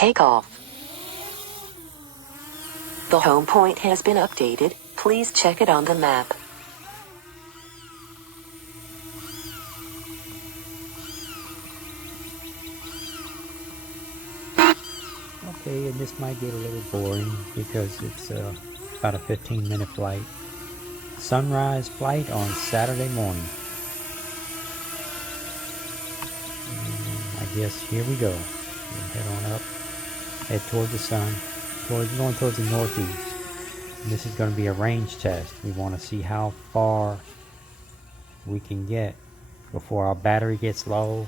takeoff. The home point has been updated. Please check it on the map. Okay, and this might get a little boring because it's about a 15-minute flight. Sunrise flight on Saturday morning. And I guess here we go. We'll head on up, head toward the sun, going towards the northeast. And this is going to be a range test. We want to see how far we can get before our battery gets low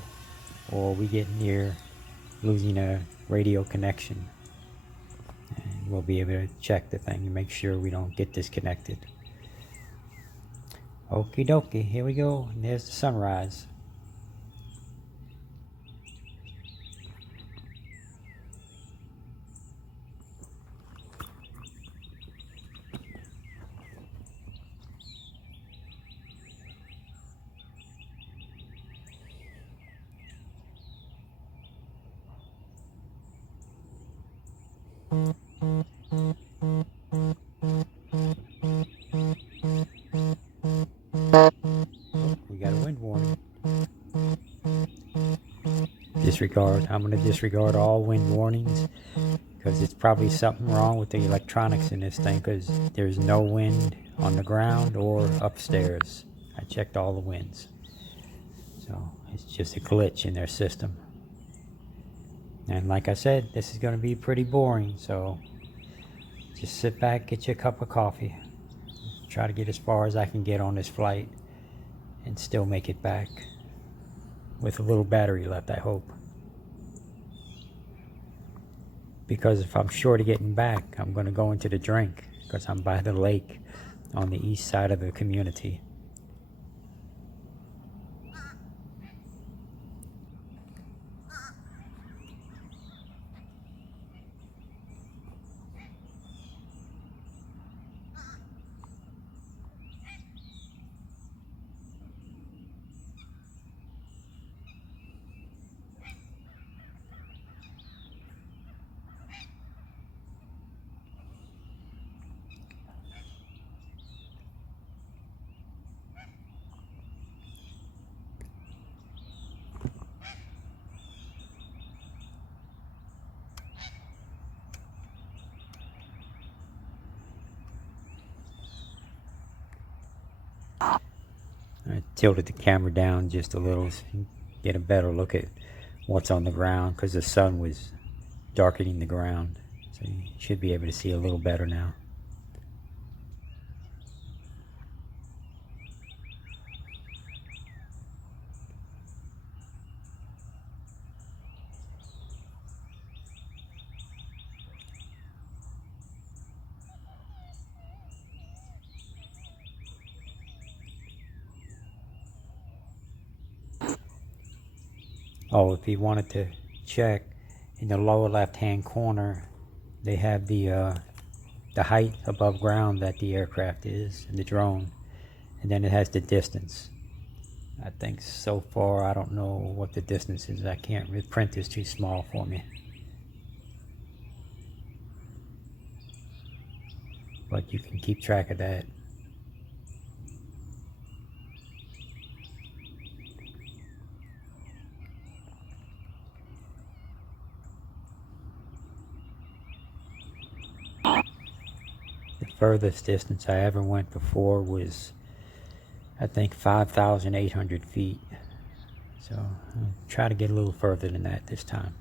or we get near losing a radio connection. And we'll be able to check the thing and make sure we don't get disconnected. Okie dokie, here we go. And there's the sunrise. We got a wind warning. Disregard. I'm going to disregard all wind warnings because it's probably something wrong with the electronics in this thing because there's no wind on the ground or upstairs. I checked all the winds. So it's just a glitch in their system. And like I said, this is going to be pretty boring. So just sit back, get you a cup of coffee. Try to get as far as I can get on this flight and still make it back with a little battery left, I hope. Because if I'm short of getting back, I'm going to go into the drink because I'm by the lake on the east side of the community. I tilted the camera down just a little so you can get a better look at what's on the ground because the sun was darkening the ground. So you should be able to see a little better now. Oh, if you wanted to check, in the lower left-hand corner, they have the height above ground that the aircraft is, and the drone, and then it has the distance. I think so far, I don't know what the distance is. I can't, the print is too small for me. But you can keep track of that. The furthest distance I ever went before was, I think, 5,800 feet. So I'll try to get a little further than that this time.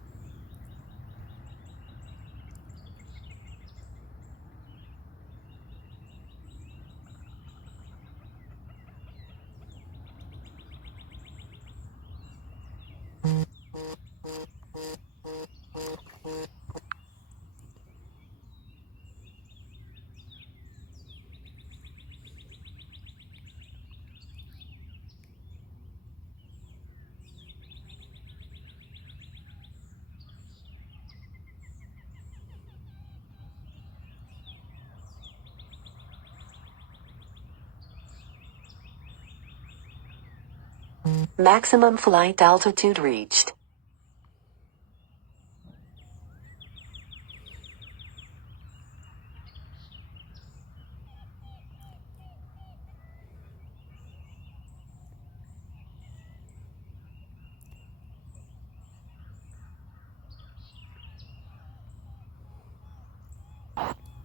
Maximum flight altitude reached.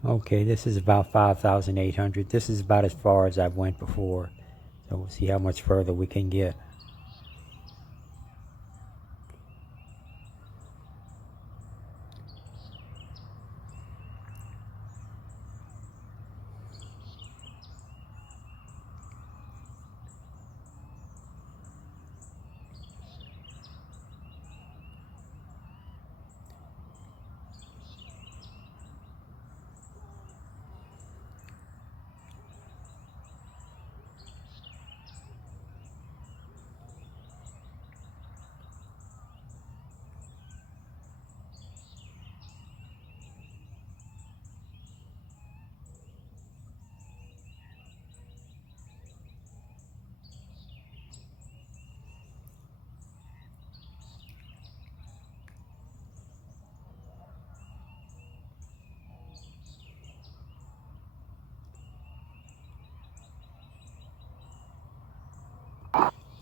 Okay, this is about 5,800. This is about as far as I've went before. So we'll see how much further we can get.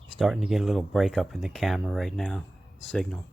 Starting to get a little breakup in the camera right now. Signal.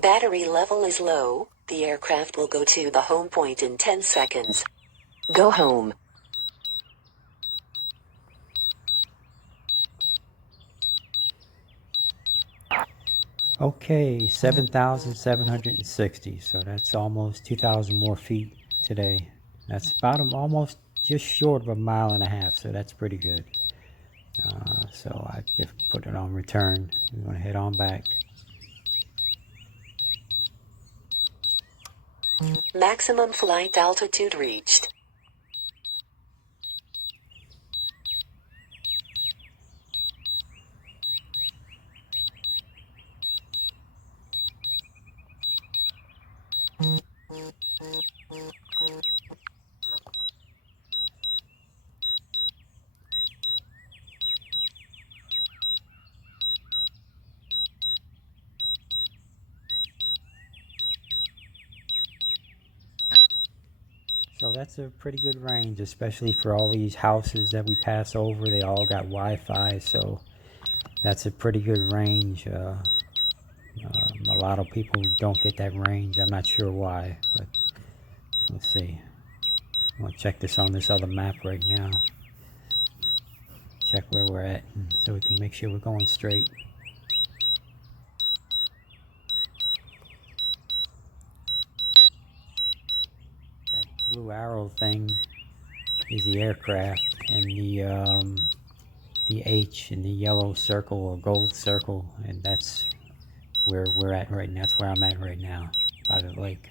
Battery level is low. The aircraft will go to the home point in 10 seconds. Go home. Okay, 7,760. So that's almost 2,000 more feet today. That's about almost just short of a mile and a half. So that's pretty good. So I just put it on return. We're going to head on back. Maximum flight altitude reached. So that's a pretty good range, especially for all these houses that we pass over. They all got Wi-Fi, so that's a pretty good range. A lot of people don't get that range. I'm not sure why, but let's see. I'll check this on this other map right now. Check where we're at, so we can make sure we're going straight. That blue arrow thing is the aircraft, and the H in the yellow circle or gold circle, and that's where we're at right now. That's where I'm at right now, by the lake.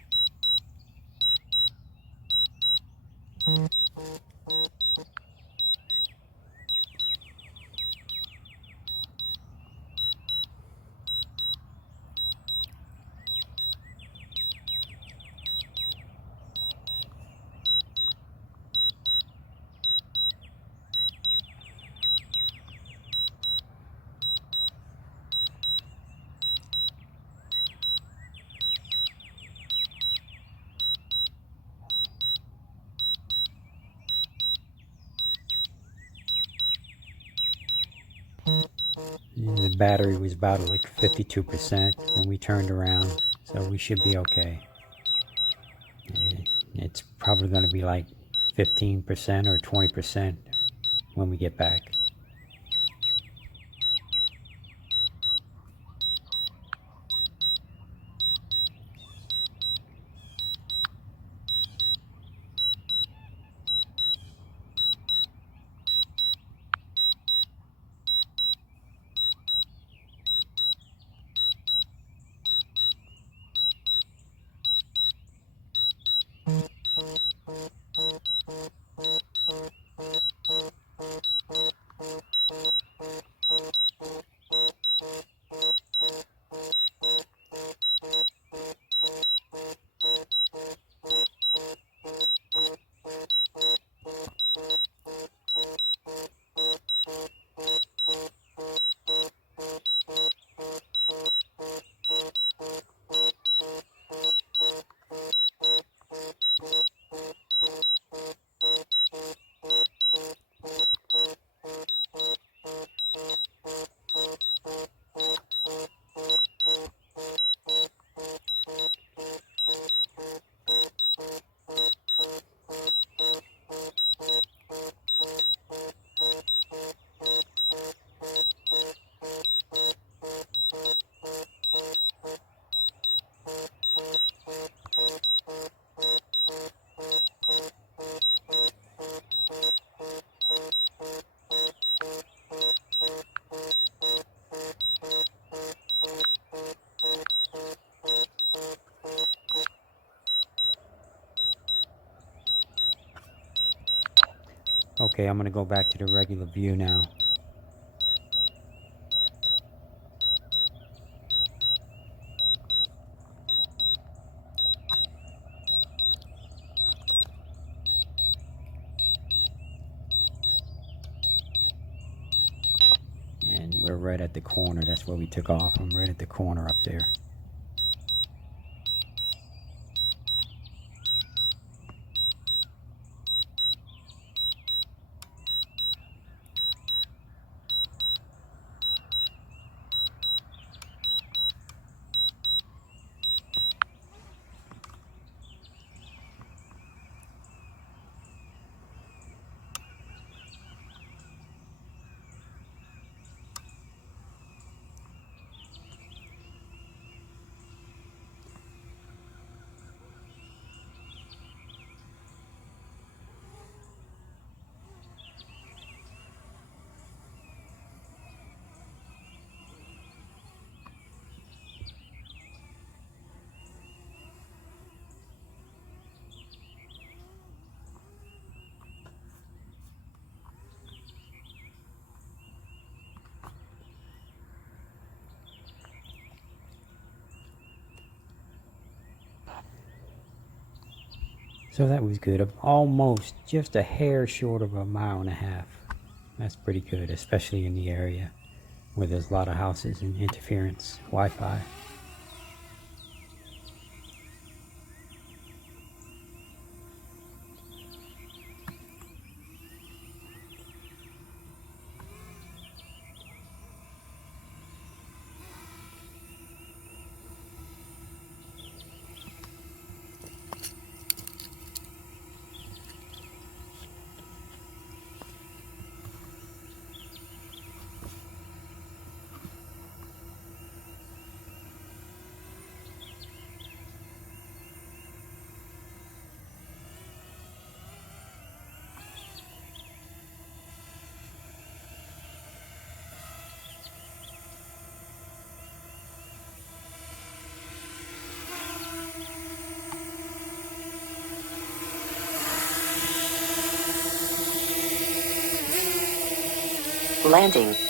The battery was about like 52% when we turned around, so we should be okay. It's probably going to be like 15% or 20% when we get back. Okay, I'm gonna go back to the regular view now. And we're right at the corner. That's where we took off. I'm right at the corner up there. So that was good. Almost just a hair short of 1.5 miles. That's pretty good, especially in the area where there's a lot of houses and interference Wi-Fi. Landing.